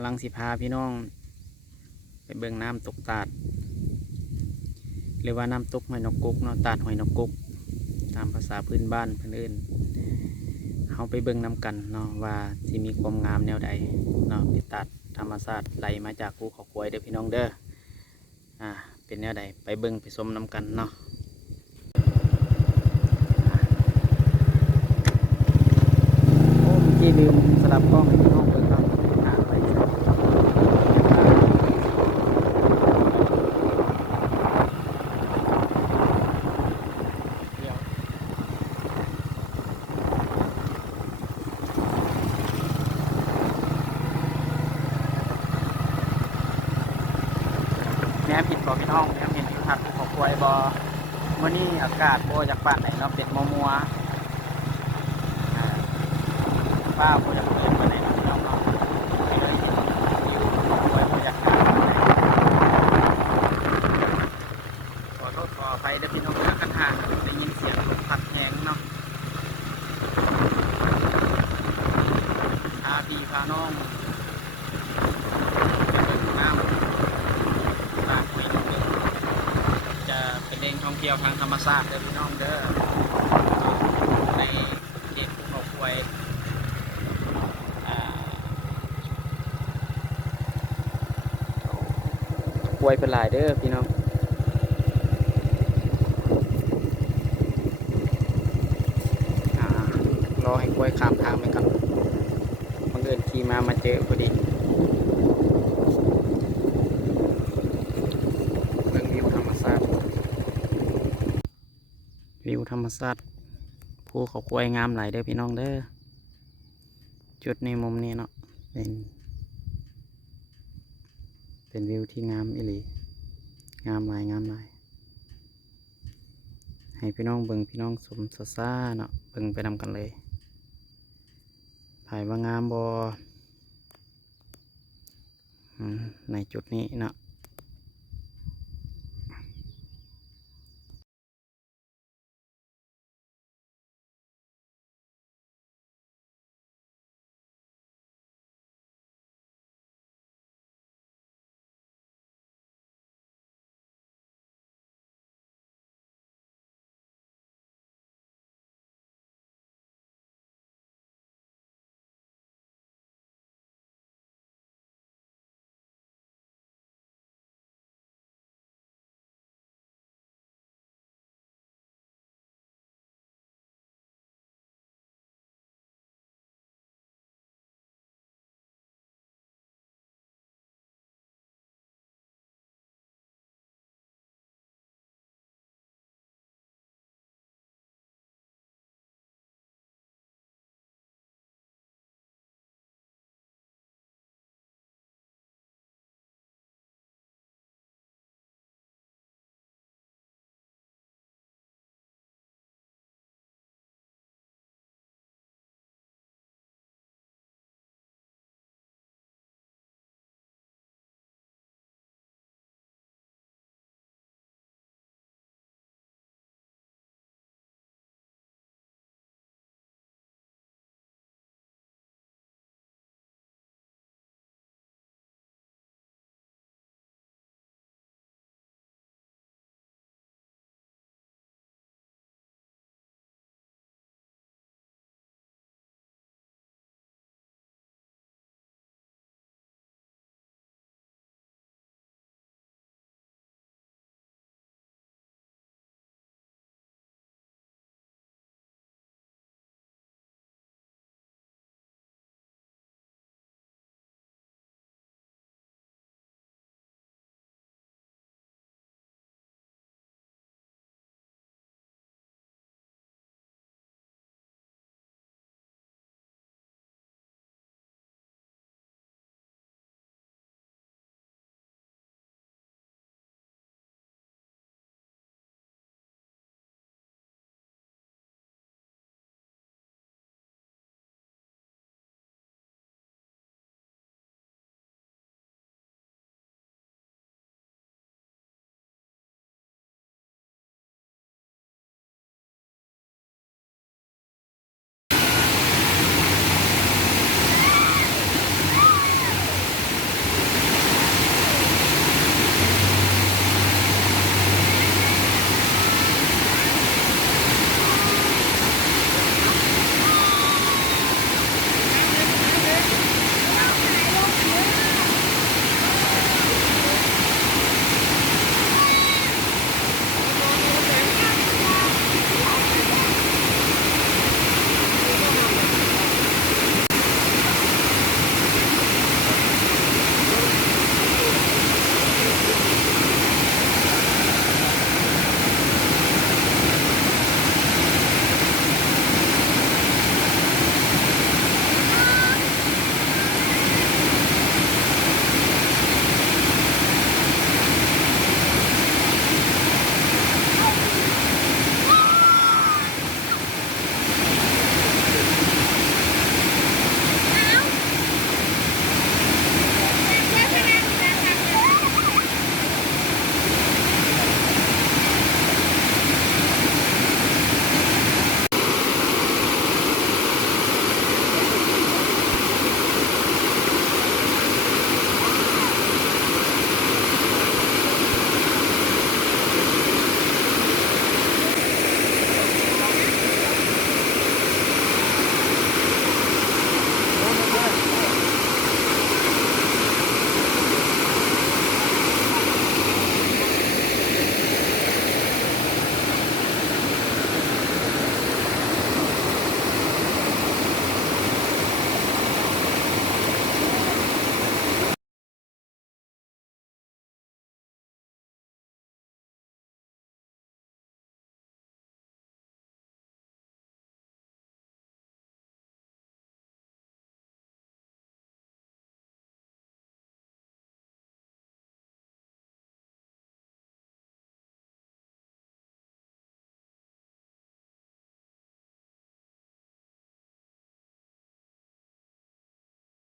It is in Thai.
ำลังสิพาพี่น้องไปเบิ่งน้ำตกตาดหรือว่าน้ำตกหอยนกกุกเนาะตาดหอยนกกุกตามภาษาพื้นบ้านเพื่นเอนเขาไปเบิ่งน้ำกันเนาะว่าสิมีความงามแนวใดเนาะเป็นตาดธรรมชาติไหลมาจากภูเขาควายเด้อพี่น้องเด้อเป็นแนวใดไปเบิ่งไปชมน้ำกันเนาะโอ้เมื่อกี้ลืมสลับกล้องให้พี่น้องเบิ่งเนาะไปแม่ผิดบ่พี่น้องแม่เห็นอยู่ทัดภูเขาควายบ่เมื่อนี้อากาศบ่จากบ้านไหนเนาะเป็นมัวป้าบ่อยากเห็นมาไหนเนาะพี่น้องเนาะไปเลยเห็นวิวภูเขาควายบ่อยากกาศขอโทษขออภัยเด้อพี่น้องนะกันห่างได้ยินเสียงลมพัดแรงเนาะพาพี่พาน้องไปเบิ่งน้ำตาดหอยนกกุกจะเป็นแหล่งท่องเที่ยวทางธรรมชาติเด้อพี่น้องเด้อในเขตภูเขาควายควายเป็นหลายเด้อพี่น้องรอให้ควายข้ามทางไปครับบังเอิญขี่มาเจอพอดีเรื่องวิวธรรมชาติภูเขาควายงามหลายเด้อพี่น้องเด้อจุดในมุมนี้เนาะเป็นวิวที่งามอีหลีงามหลายให้พี่น้องเบิ่งพี่น้องสมซ่าเนาะเบิ่งไปนำกันเลยถ่ายว่างามบ่ในจุดนี้เนาะ